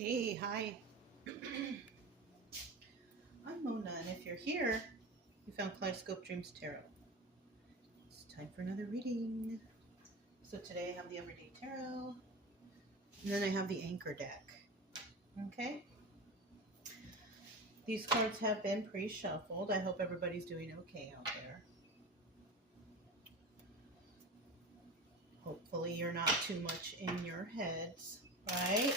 Hey, hi. I'm Mona, and if you're here, you found Kaleidoscope Dreams Tarot. It's time for another reading. So today I have the Everyday Tarot, and then I have the Anchor deck. Okay? These cards have been pre-shuffled. I hope everybody's doing okay out there. Hopefully you're not too much in your heads, right?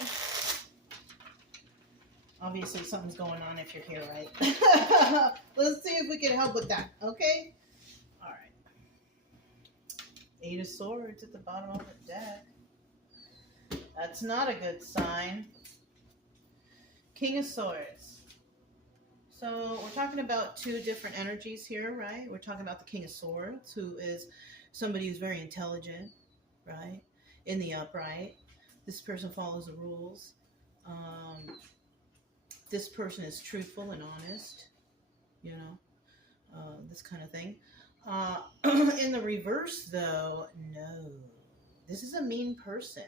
Obviously something's going on if you're here, right? Let's see if we can help with that, okay? All right. Eight of Swords at the bottom of the deck. That's not a good sign. King of Swords. So we're talking about two different energies here, right? We're talking about the King of Swords, who is somebody who's very intelligent, right? In the upright. This person follows the rules. This person is truthful and honest, you know, this kind of thing. In the reverse, though, no. This is a mean person.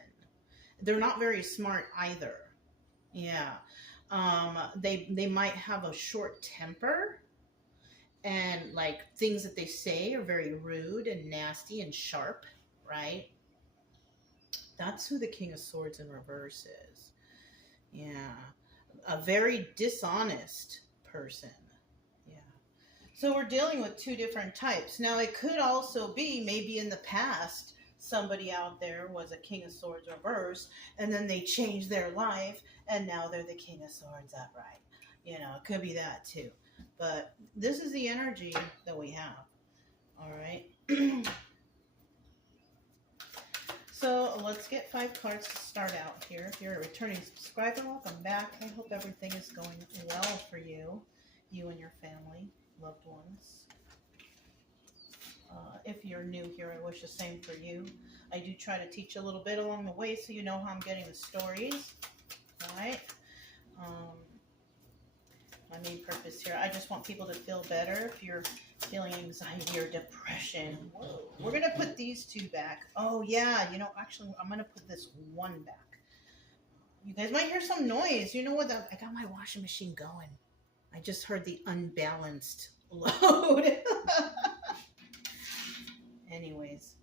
They're not very smart either. Yeah. They might have a short temper, and like things that they say are very rude and nasty and sharp, right? That's who the King of Swords in reverse is. Yeah. A very dishonest person. Yeah. So we're dealing with two different types. Now it could also be maybe in the past somebody out there was a King of Swords reverse, and then they changed their life, and now they're the King of Swords upright. You know, it could be that too. But this is the energy that we have. All right. So let's get 5 cards to start out here. If you're a returning subscriber, welcome back. I hope everything is going well for you, you and your family, loved ones. If you're new here, I wish the same for you. I do try to teach a little bit along the way so you know how I'm getting the stories. All right. My main purpose here, I just want people to feel better. If you're feeling anxiety or depression, whoa, we're going to put these two back. Oh, yeah, you know, actually, I'm going to put this one back. You guys might hear some noise. You know what? I got my washing machine going. I just heard the unbalanced load. Anyways.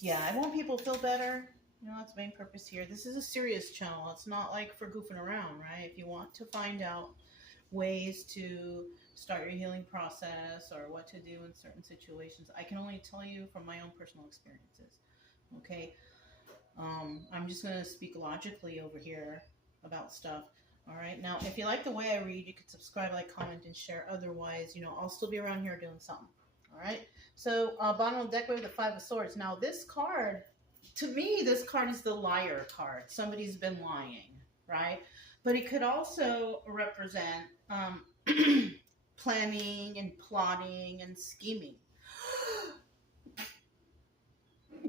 Yeah, I want people to feel better. You know, that's the main purpose here. This is a serious channel. It's not like for goofing around, right? If you want to find out ways to start your healing process or what to do in certain situations, I can only tell you from my own personal experiences, okay? I'm just going to speak logically over here about stuff, all right? Now, if you like the way I read, you can subscribe, like, comment, and share. Otherwise, you know, I'll still be around here doing something, all right? So, bottom of the deck, we have the 5 of Swords. Now, this card... To me, this card is the liar card. Somebody's been lying, right? But it could also represent planning and plotting and scheming.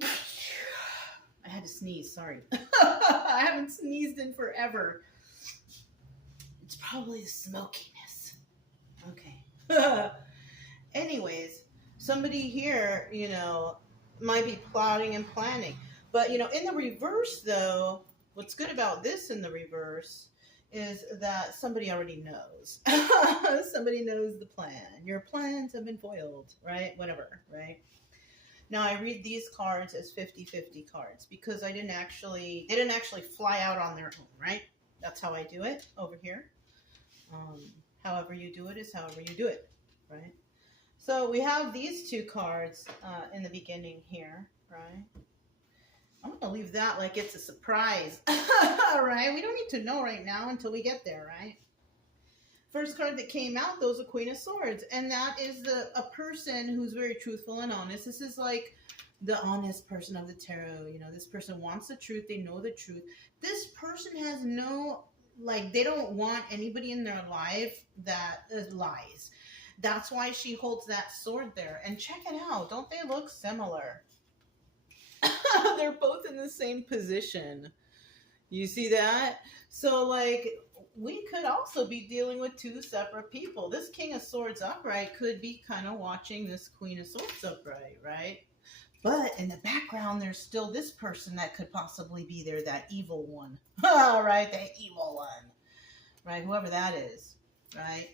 I had to sneeze, sorry. I haven't sneezed in forever. It's probably the smokiness. Okay. Anyways, somebody here, you know, might be plotting and planning. But, you know, in the reverse, though, what's good about this in the reverse is that somebody already knows. Somebody knows the plan. Your plans have been foiled, right? Whatever, right? Now, I read these cards as 50-50 cards because they didn't actually fly out on their own, right? That's how I do it over here. However you do it is however you do it, right? So we have these two cards in the beginning here, right? I'm going to leave that like it's a surprise, right? We don't need to know right now until we get there, right? First card that came out, though, is a Queen of Swords. And that is a person who's very truthful and honest. This is like the honest person of the tarot. You know, this person wants the truth. They know the truth. This person has no, like, they don't want anybody in their life that lies. That's why she holds that sword there. And check it out. Don't they look similar? They're both in the same position. You see that? So, like, we could also be dealing with two separate people. This King of Swords upright could be kind of watching this Queen of Swords upright, right? But in the background, there's still this person that could possibly be there, that evil one. Right? The evil one. Right? Whoever that is. Right?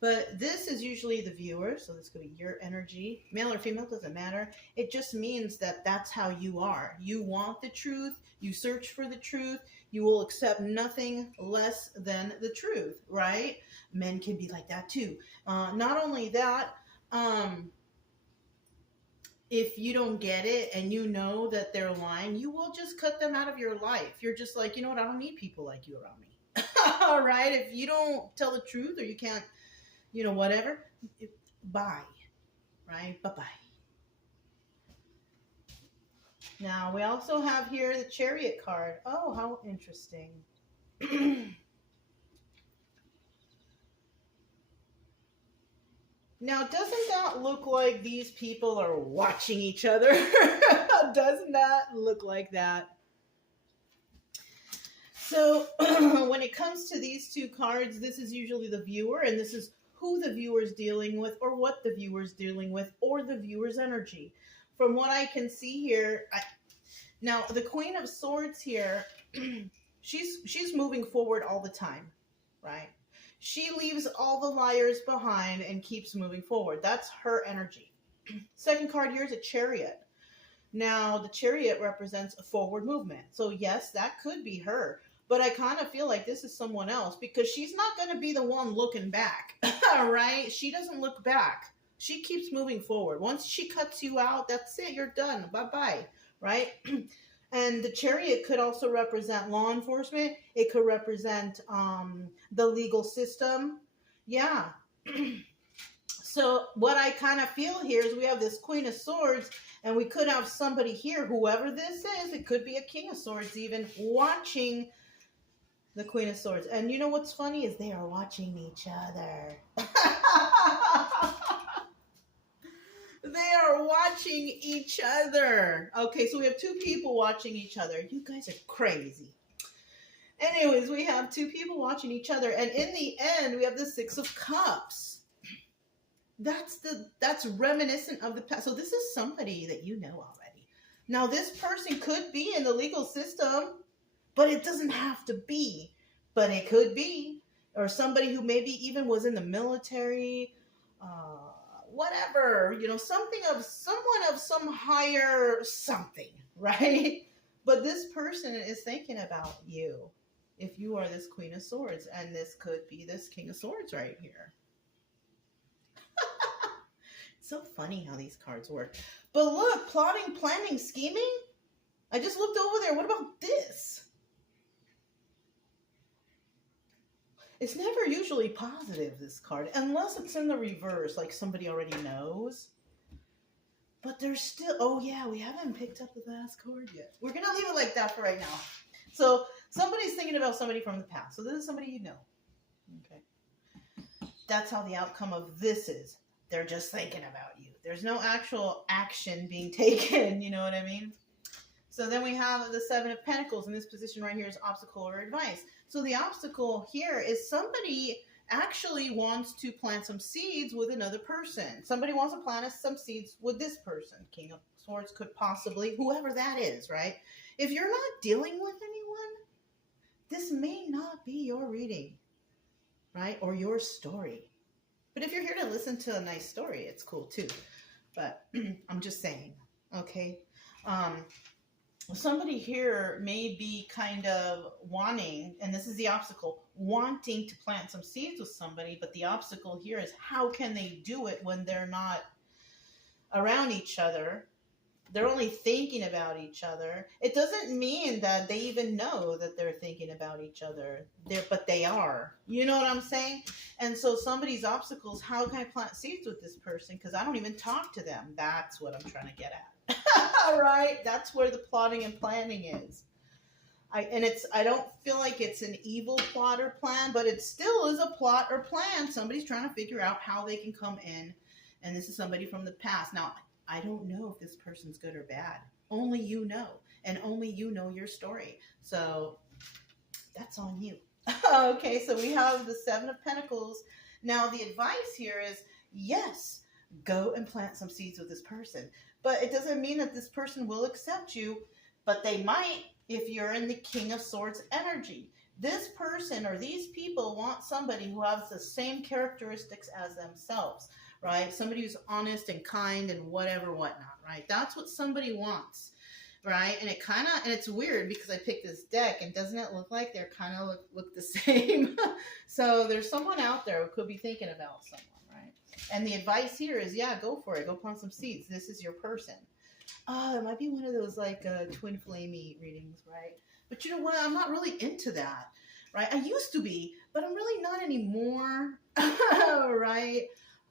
But this is usually the viewer, so this could be your energy. Male or female, doesn't matter. It just means that that's how you are. You want the truth. You search for the truth. You will accept nothing less than the truth, right? Men can be like that too. Not only that, if you don't get it and you know that they're lying, you will just cut them out of your life. You're just like, you know what? I don't need people like you around me. All right? If you don't tell the truth or you can't, you know, whatever, bye, right? Bye-bye. Now, we also have here the Chariot card. Oh, how interesting. Now, doesn't that look like these people are watching each other? Doesn't that look like that? So, when it comes to these two cards, this is usually the viewer, and this is who the viewer's dealing with, or what the viewer's dealing with, or the viewer's energy. From what I can see here, now the Queen of Swords here, she's moving forward all the time, right? She leaves all the liars behind and keeps moving forward. That's her energy. Second card here is a Chariot. Now, the Chariot represents a forward movement. So yes, that could be her. But I kind of feel like this is someone else because she's not going to be the one looking back, right? She doesn't look back. She keeps moving forward. Once she cuts you out, that's it. You're done. Bye-bye, right? And the Chariot could also represent law enforcement. It could represent the legal system. Yeah. So what I kind of feel here is we have this Queen of Swords, and we could have somebody here, whoever this is, it could be a King of Swords even, watching the Queen of Swords. And you know what's funny is they are watching each other. They are watching each other. Okay, so we have two people watching each other. You guys are crazy. Anyways, we have two people watching each other. And in the end, we have the Six of Cups. That's reminiscent of the past. So this is somebody that you know already. Now, this person could be in the legal system, but it doesn't have to be. But it could be. Or somebody who maybe even was in the military, whatever, you know, someone of some higher something, right? But this person is thinking about you if you are this Queen of Swords, and this could be this King of Swords right here. It's so funny how these cards work. But look, plotting, planning, scheming. I just looked over there. What about this? It's never usually positive, this card, unless it's in the reverse, like somebody already knows. But there's still, oh yeah, we haven't picked up the last card yet. We're going to leave it like that for right now. So somebody's thinking about somebody from the past. So this is somebody you know. Okay. That's how the outcome of this is. They're just thinking about you. There's no actual action being taken, you know what I mean? So then we have the Seven of Pentacles, and this position right here is obstacle or advice. So the obstacle here is somebody actually wants to plant some seeds with another person. Somebody wants to plant some seeds with this person. King of Swords could possibly, whoever that is, right? If you're not dealing with anyone, this may not be your reading, right? Or your story. But if you're here to listen to a nice story, it's cool too. But I'm just saying, okay? Somebody here may be kind of wanting, and this is the obstacle, wanting to plant some seeds with somebody, but the obstacle here is how can they do it when they're not around each other? They're only thinking about each other. It doesn't mean that they even know that they're thinking about each other, but they are. You know what I'm saying? And so somebody's obstacles, how can I plant seeds with this person? Because I don't even talk to them. That's what I'm trying to get at. Right? That's where the plotting and planning is. I don't feel like it's an evil plot or plan, but it still is a plot or plan. Somebody's trying to figure out how they can come in, and this is somebody from the past. Now, I don't know if this person's good or bad. Only you know, and only you know your story. So that's on you. Okay, so we have the Seven of Pentacles. Now, the advice here is, yes, go and plant some seeds with this person. But it doesn't mean that this person will accept you, but they might if you're in the King of Swords energy. This person or these people want somebody who has the same characteristics as themselves, right? Somebody who's honest and kind and whatever, whatnot, right? That's what somebody wants, right? And it kind of, and it's weird because I picked this deck and doesn't it look like they're kind of look the same? So there's someone out there who could be thinking about someone, right? And the advice here is, yeah, go for it. Go plant some seeds. This is your person. Oh, it might be one of those like twin flamey readings, right? But you know what? I'm not really into that, right? I used to be, but I'm really not anymore, right?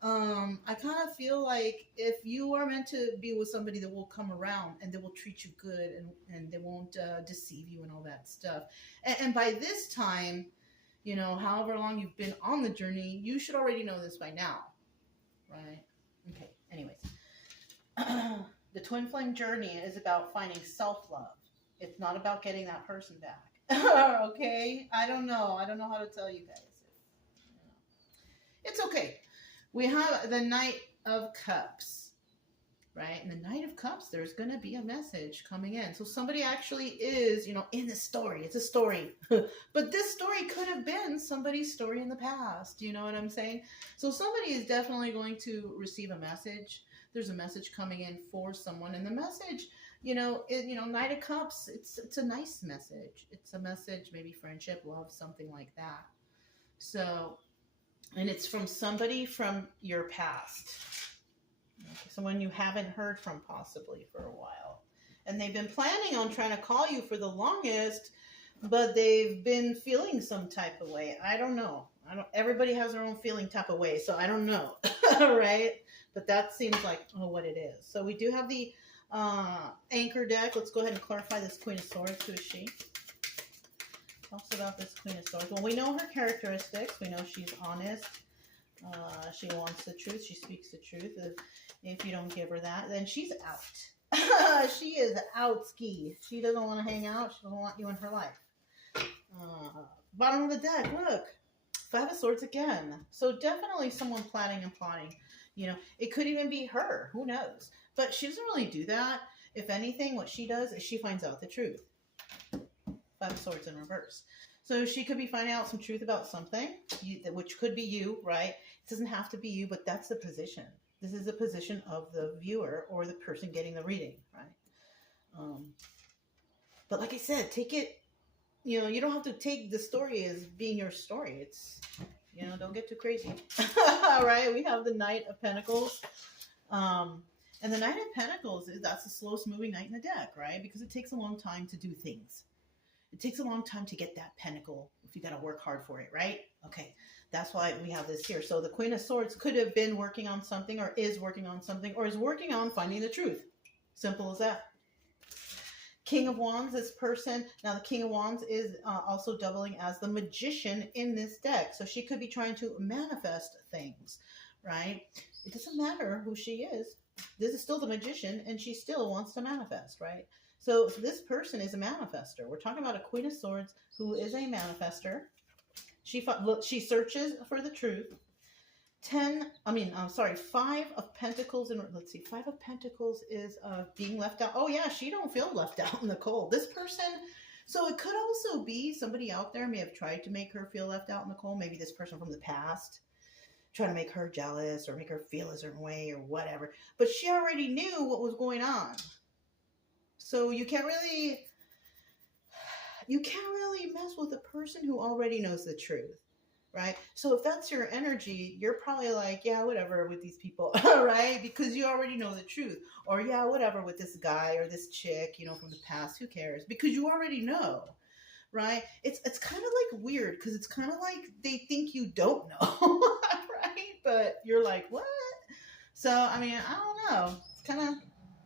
I kind of feel like if you are meant to be with somebody that will come around and they will treat you good and they won't deceive you and all that stuff. And by this time, you know, however long you've been on the journey, you should already know this by now, right? Okay, anyways. The twin flame journey is about finding self-love. It's not about getting that person back. Okay? I don't know how to tell you guys. It's okay. We have the Knight of Cups, right? And the Knight of Cups, there's going to be a message coming in. So somebody actually is, you know, in the story. It's a story. But this story could have been somebody's story in the past. You know what I'm saying? So somebody is definitely going to receive a message. There's a message coming in for someone. And the message, Knight of Cups, it's a nice message. It's a message, maybe friendship, love, something like that. So, and it's from somebody from your past. Okay, someone you haven't heard from possibly for a while. And they've been planning on trying to call you for the longest, but they've been feeling some type of way. I don't know. Everybody has their own feeling type of way, so I don't know. Right? But that seems like what it is. So we do have the Anchor deck. Let's go ahead and clarify this Queen of Swords. Who is she? Talks about this Queen of Swords. Well, we know her characteristics. We know she's honest. She wants the truth. She speaks the truth. If you don't give her that, then she's out. She is out ski. She doesn't want to hang out. She doesn't want you in her life. Bottom of the deck, look. Five of Swords again. So definitely someone planning and plotting. You know, it could even be her. Who knows? But she doesn't really do that. If anything, what she does is she finds out the truth. Five of Swords in reverse. So she could be finding out some truth about something, which could be you, right? It doesn't have to be you, but that's the position. This is the position of the viewer or the person getting the reading, right? But like I said, take it, you don't have to take the story as being your story. It's, don't get too crazy. Right? We have the Knight of Pentacles. And the Knight of Pentacles, that's the slowest moving knight in the deck, right? Because it takes a long time to do things. It takes a long time to get that pentacle if you got to work hard for it, right? Okay, that's why we have this here. So the Queen of Swords could have been working on something or is working on something or is working on finding the truth. Simple as that. King of Wands, this person. Now the King of Wands is also doubling as the Magician in this deck. So she could be trying to manifest things, right? It doesn't matter who she is. This is still the Magician and she still wants to manifest, right? So this person is a manifester. We're talking about a Queen of Swords who is a manifester. She searches for the truth. Five of Pentacles. And let's see, Five of Pentacles is being left out. Oh yeah, she don't feel left out in the cold. This person, so it could also be somebody out there may have tried to make her feel left out in the cold. Maybe this person from the past trying to make her jealous or make her feel a certain way or whatever. But she already knew what was going on. So you can't really mess with a person who already knows the truth, right? So if that's your energy, you're probably like, yeah, whatever with these people, right? Because you already know the truth. Or yeah, whatever with this guy or this chick, from the past, who cares? Because you already know, right? It's kind of like weird because it's kind of like they think you don't know, right? But you're like, what? So, I mean, I don't know. It's kind of...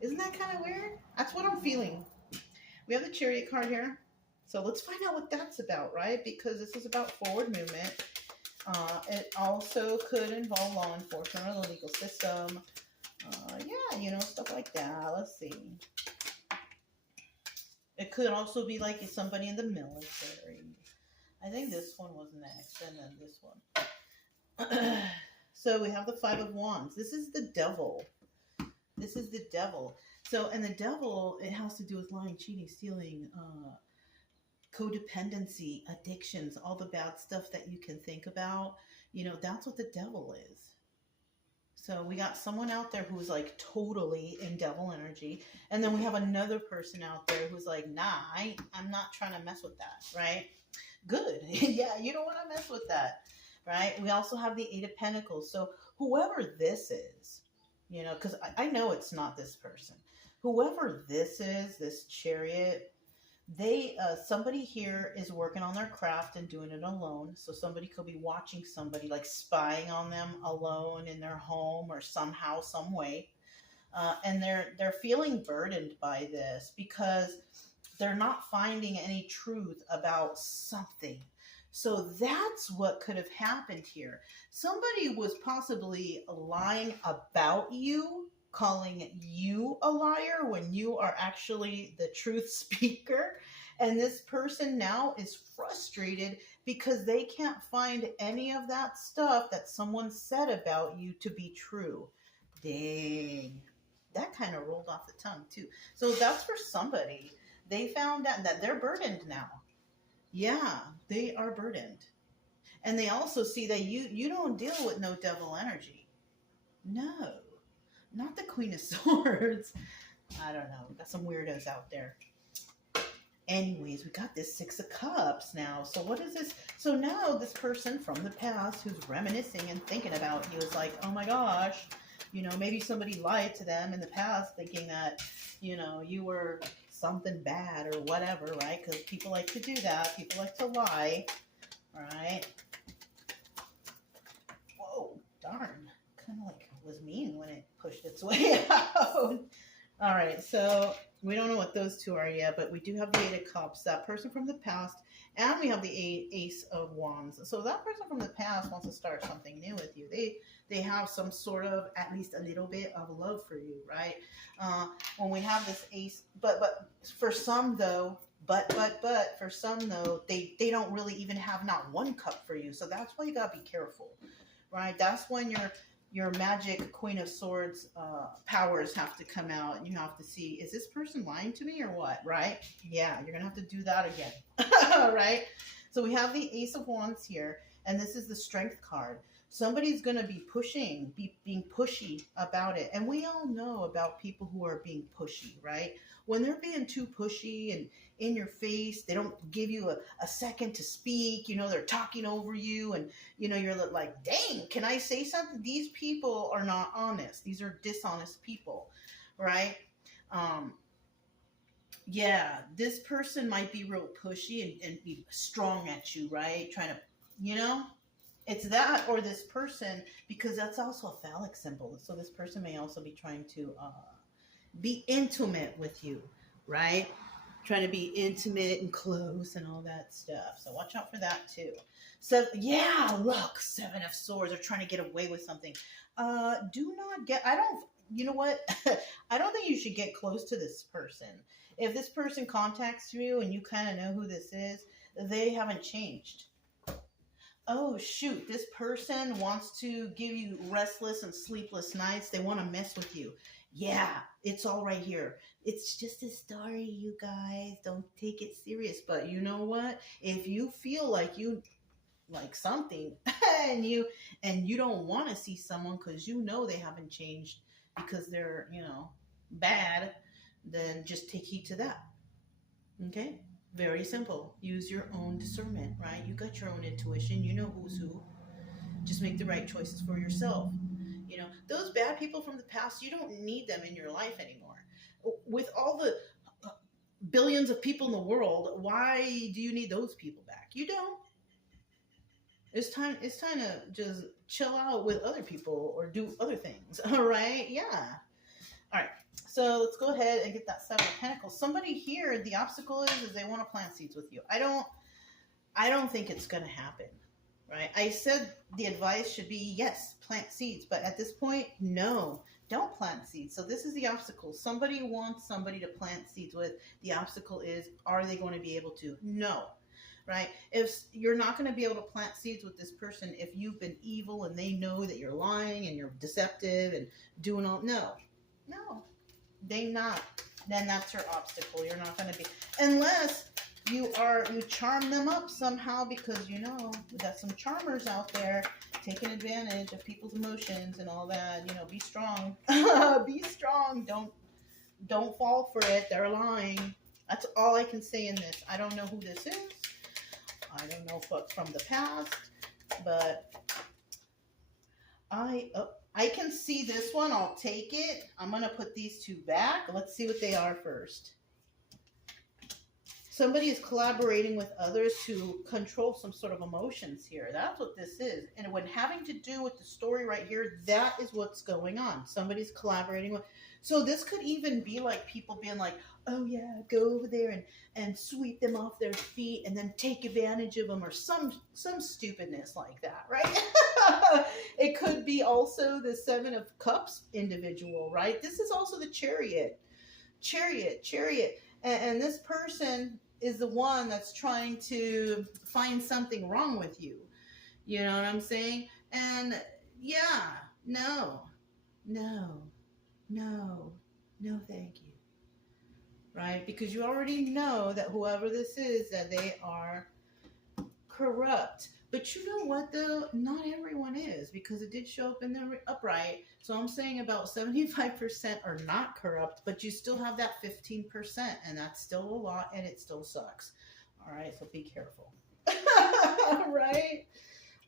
Isn't that kind of weird? That's what I'm feeling. We have the Chariot card here. So let's find out what that's about, right? Because this is about forward movement. It also could involve law enforcement or the legal system. Stuff like that. Let's see. It could also be like somebody in the military. I think this one was next, and then this one. So we have the Five of Wands. This is the Devil. This is the devil. So, and the devil, it has to do with lying, cheating, stealing, codependency, addictions, all the bad stuff that you can think about. You know, that's what the devil is. So we got someone out there who's like totally in devil energy. And then we have another person out there who's like, nah, I'm not trying to mess with that, right? Good. Yeah, you don't want to mess with that, right? We also have the Eight of Pentacles. So whoever this is, you know, because I know it's not this person. Whoever this is, this Chariot, they somebody here is working on their craft and doing it alone. So somebody could be watching somebody, like spying on them alone in their home or somehow, some way. And they're feeling burdened by this because they're not finding any truth about something. So that's what could have happened here. Somebody was possibly lying about you, calling you a liar when you are actually the truth speaker. And this person now is frustrated because they can't find any of that stuff that someone said about you to be true. Dang. That kind of rolled off the tongue too. So that's for somebody. They found out that they're burdened now. Yeah, they are burdened. And they also see that you don't deal with no devil energy. No, not the Queen of Swords. I don't know. We got some weirdos out there. Anyways, we got this Six of Cups now. So what is this? So now this person from the past who's reminiscing and thinking about you is like, oh my gosh, you know, maybe somebody lied to them in the past thinking that, you know, you were something bad or whatever, right? Because people like to do that. People like to lie, right? Whoa, darn. Kind of like was mean when it pushed its way out. All right, so we don't know what those two are yet, but we do have the Eight of Cups, that person from the past, and we have the Ace of Wands. So that person from the past wants to start something new with you. They have some sort of, at least a little bit of love for you, right? When we have this Ace, but for some though, but for some though, they don't really even have not one cup for you. So that's why you gotta be careful, right? That's when your magic Queen of Swords powers have to come out, and you have to see, is this person lying to me or what, right? Yeah, you're gonna have to do that again, right? So we have the Ace of Wands here, and this is the Strength card. Somebody's gonna be being pushy about it, and we all know about people who are being pushy, right? When they're being too pushy and in your face, they don't give you a second to speak, you know, they're talking over you, and you know, you're like, dang, can I say something? These people are not honest. These are dishonest people, right? Yeah, this person might be real pushy and be strong at you, right? Trying to, you know, it's that or this person, because that's also a phallic symbol. So this person may also be trying to be intimate with you, right? Trying to be intimate and close and all that stuff. So watch out for that too. So yeah, look, Seven of Swords are trying to get away with something. Do not get, you know what? I don't think you should get close to this person. If this person contacts you and you kind of know who this is, they haven't changed. Oh shoot, this person wants to give you restless and sleepless nights. They want to mess with you. Yeah, it's all right here. It's just a story, you guys. Don't take it serious. But you know what? If you feel like you like something and you don't want to see someone because you know they haven't changed because they're, you know, bad, then just take heed to that. Okay? Very simple. Use your own discernment, right? You got your own intuition. You know who's who. Just make the right choices for yourself. You know, those bad people from the past, you don't need them in your life anymore. With all the billions of people in the world, why do you need those people back? You don't. It's time to just chill out with other people or do other things. All right? Yeah. All right. So let's go ahead and get that Seven of Pentacles. Somebody here, the obstacle is they want to plant seeds with you. I don't think it's going to happen, right? I said the advice should be, yes, plant seeds. But at this point, no, don't plant seeds. So this is the obstacle. Somebody wants somebody to plant seeds with. The obstacle is, are they going to be able to? No, right? If you're not going to be able to plant seeds with this person, if you've been evil and they know that you're lying and you're deceptive and doing all, no. No, they not. Then that's your obstacle. You're not going to be, unless you charm them up somehow, because we got some charmers out there taking advantage of people's emotions and all that. Be strong. Be strong. Don't fall for it. They're lying. That's all I can say in this. I don't know who this is. I don't know if it's from the past, but I can see this one. I'll take it. I'm going to put these two back. Let's see what they are first. Somebody is collaborating with others to control some sort of emotions here. That's what this is. And when having to do with the story right here, that is what's going on. Somebody's collaborating with. So this could even be like people being like, oh yeah, go over there and sweep them off their feet and then take advantage of them, or some stupidness like that, right? It could be also the Seven of Cups individual, right? This is also the Chariot. And this person is the one that's trying to find something wrong with you. You know what I'm saying? And yeah, no, thank you. Right? Because you already know that whoever this is, that they are corrupt. But you know what though? Not everyone is, because it did show up in the upright. So I'm saying about 75% are not corrupt, but you still have that 15%, and that's still a lot, and it still sucks. All right, so be careful. Right?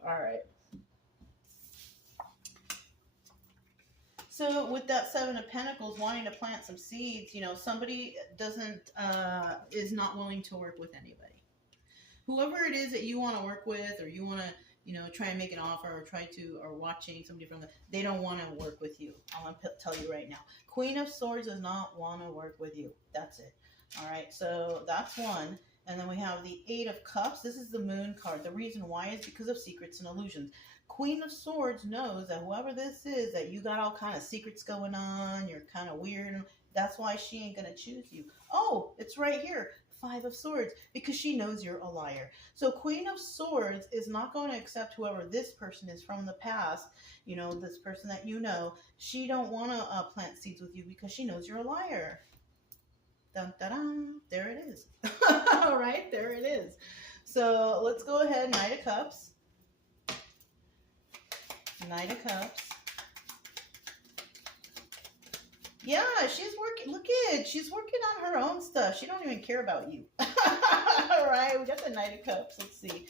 All right. So with that Seven of Pentacles, wanting to plant some seeds, somebody is not willing to work with anybody. Whoever it is that you want to work with, or you want to, try and make an offer, or watching somebody they don't want to work with you. I'm going to tell you right now. Queen of Swords does not want to work with you. That's it. All right. So that's one. And then we have the Eight of Cups. This is the Moon card. The reason why is because of secrets and illusions. Queen of Swords knows that whoever this is, that you got all kind of secrets going on. You're kind of weird. That's why she ain't going to choose you. Oh, it's right here. Five of Swords, because she knows you're a liar. So Queen of Swords is not going to accept whoever this person is from the past, this person that she don't want to plant seeds with you because she knows you're a liar. Dun, dun, dun. There it is. All right, there it is. So let's go ahead. Knight of Cups. Knight of Cups. Yeah, she's working. Look at, she's working on her own stuff. She don't even care about you. All right, we got the Knight of Cups. Let's see.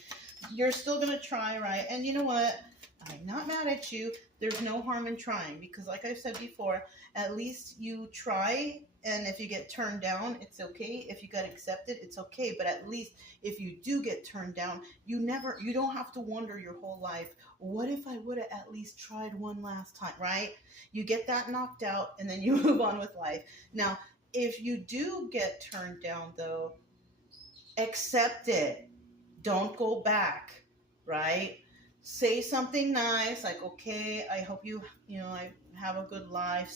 You're still going to try, right? And you know what? I'm not mad at you. There's no harm in trying, because like I've said before, at least you try, and if you get turned down, it's okay. If you get accepted, it's okay. But at least if you do get turned down, you don't have to wonder your whole life, what if I would have at least tried one last time, right? You get that knocked out, and then you move on with life. Now, if you do get turned down, though, accept it. Don't go back, right? Say something nice, like, okay, I hope I have a good life.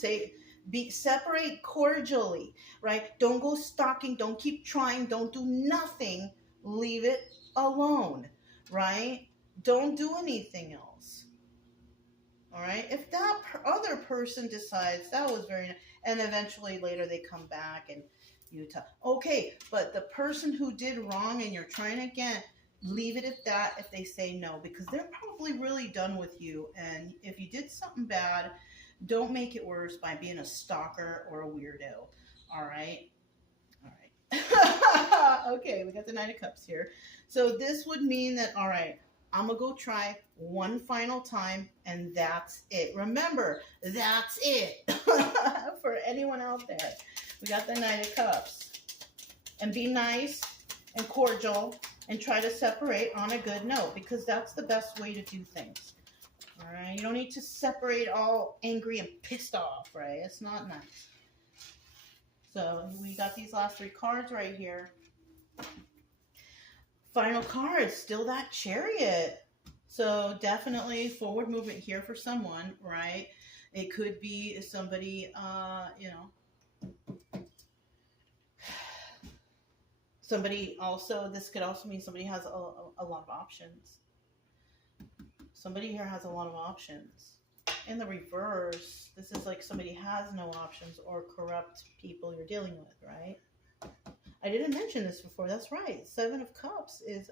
Separate cordially, right? Don't go stalking. Don't keep trying. Don't do nothing. Leave it alone, right? Don't do anything else. All right? If that other person decides that was very nice, and eventually later they come back and you tell, okay, but the person who did wrong and you're trying again, leave it at that if they say no, because they're probably really done with you. And if you did something bad, don't make it worse by being a stalker or a weirdo. All right? All right. Okay, we got the Knight of Cups here. So this would mean that, all right, I'm going to go try one final time, and that's it. Remember, that's it. For anyone out there. We got the Knight of Cups. And be nice and cordial and try to separate on a good note, because that's the best way to do things. All right? You don't need to separate all angry and pissed off, right? It's not nice. So we got these last three cards right here. Final card, still that Chariot. So definitely forward movement here for someone, right? It could be somebody, somebody also, this could also mean somebody has a lot of options. Somebody here has a lot of options. In the reverse, this is like somebody has no options or corrupt people you're dealing with, right? I didn't mention this before. That's right. Seven of Cups is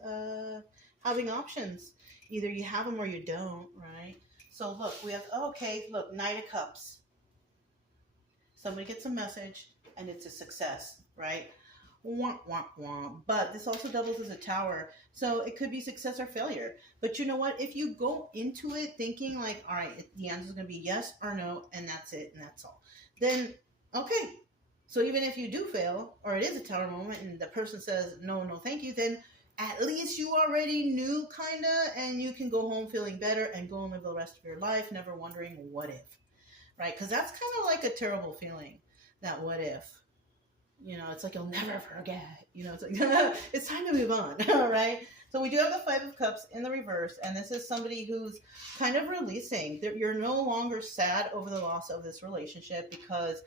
having options. Either you have them or you don't, right? So look, we have, okay, look, Knight of Cups. Somebody gets a message and it's a success, right? Wah, wah, wah. But this also doubles as a tower. So it could be success or failure. But you know what? If you go into it thinking like, all right, the answer is going to be yes or no, and that's it, and that's all, then okay. So even if you do fail, or it is a tower moment, and the person says, no, no, thank you, then at least you already knew, kind of, and you can go home feeling better and go and live the rest of your life, never wondering what if, right? Because that's kind of like a terrible feeling, that what if. You know, it's like you'll never forget. You know, it's like, it's time to move on, all right? So we do have the Five of Cups in the reverse, and this is somebody who's kind of releasing. You're no longer sad over the loss of this relationship because,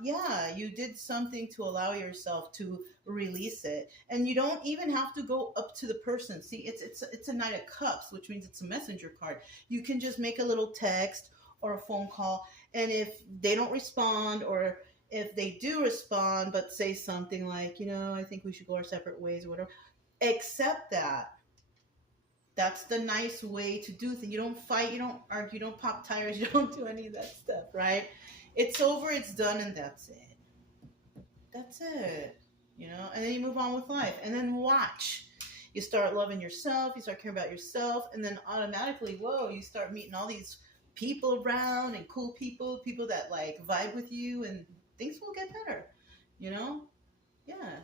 yeah, you did something to allow yourself to release it. And you don't even have to go up to the person. See, it's a Knight of Cups, which means it's a messenger card. You can just make a little text or a phone call, and if they don't respond, or if they do respond but say something like, you know, I think we should go our separate ways or whatever, accept that. That's the nice way to do things. You don't fight, you don't argue, you don't pop tires, you don't do any of that stuff, right? It's over, it's done, and that's it. That's it. You know, and then you move on with life. And then watch. You start loving yourself, you start caring about yourself, and then automatically, whoa, you start meeting all these people around and cool people that like vibe with you, and things will get better, you know? Yeah.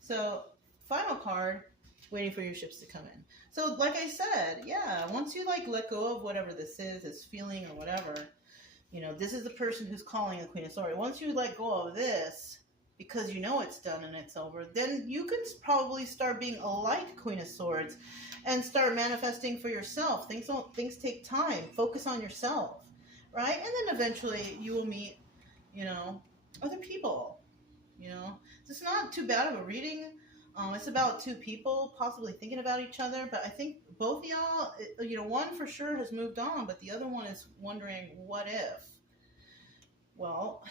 So, final card, waiting for your ships to come in. So, like I said, yeah, once you like let go of whatever this is, this feeling or whatever, you know, this is the person who's calling the Queen of Swords. Once you let go of this, because you know it's done and it's over, then you can probably start being a light Queen of Swords and start manifesting for yourself. Things take time. Focus on yourself, right? And then eventually you will meet, you know, other people. You know, it's not too bad of a reading. It's about two people possibly thinking about each other, but I think both of y'all, you know, one for sure has moved on, but the other one is wondering, what if? Well,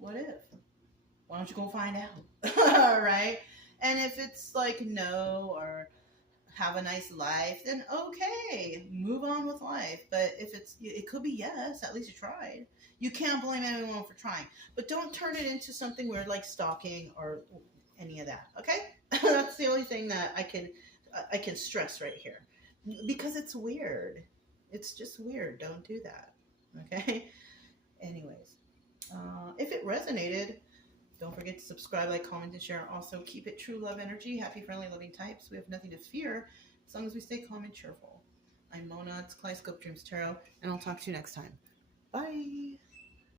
what if? Why don't you go find out? Right? And if it's like no, or have a nice life, then okay, move on with life. But if it could be yes, at least you tried. You can't blame anyone for trying, but don't turn it into something weird like stalking or any of that. Okay? That's the only thing that I can stress right here, because it's weird. It's just weird. Don't do that. Okay? Anyways, if it resonated, don't forget to subscribe, like, comment, and share. Also, keep it true love energy. Happy, friendly, loving types. We have nothing to fear as long as we stay calm and cheerful. I'm Mona. It's Kaleidoscope Dreams Tarot, and I'll talk to you next time. Bye.